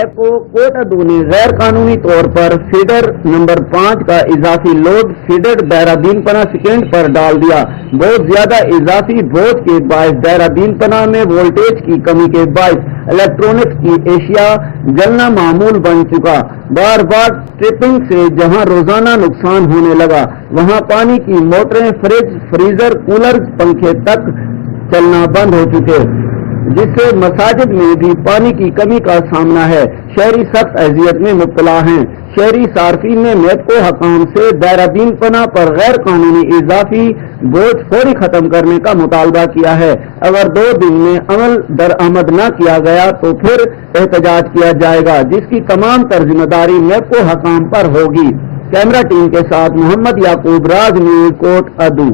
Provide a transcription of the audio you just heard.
میپکو کوٹ ادو نے غیر قانونی طور پر فیڈر نمبر 5 کا اضافی لوڈ فیڈر ڈیرہ دین پناہ سیکنڈ پر ڈال دیا۔ بہت زیادہ اضافی بوجھ کے باعث ڈیرہ دین پناہ میں وولٹیج کی کمی کے باعث الیکٹرانکس کی اشیاء جلنا معمول بن چکا۔ بار بار ٹرپنگ سے جہاں روزانہ نقصان ہونے لگا، وہاں پانی کی موٹریں، فریج، فریزر، کولر، پنکھے تک چلنا بند ہو چکے، جس سے مساجد میں بھی پانی کی کمی کا سامنا ہے۔ شہری سخت اذیت میں مبتلا ہیں۔ شہری صارفین نے میپکو حکام سے ڈیرہ دین پناہ پر غیر قانونی اضافی بوجھ فوری ختم کرنے کا مطالبہ کیا ہے۔ اگر 2 دن میں عمل درآمد نہ کیا گیا تو پھر احتجاج کیا جائے گا، جس کی تمام ذمہ داری میپکو حکام پر ہوگی۔ کیمرہ ٹیم کے ساتھ محمد یعقوب، راج نیوز، کوٹ ادو۔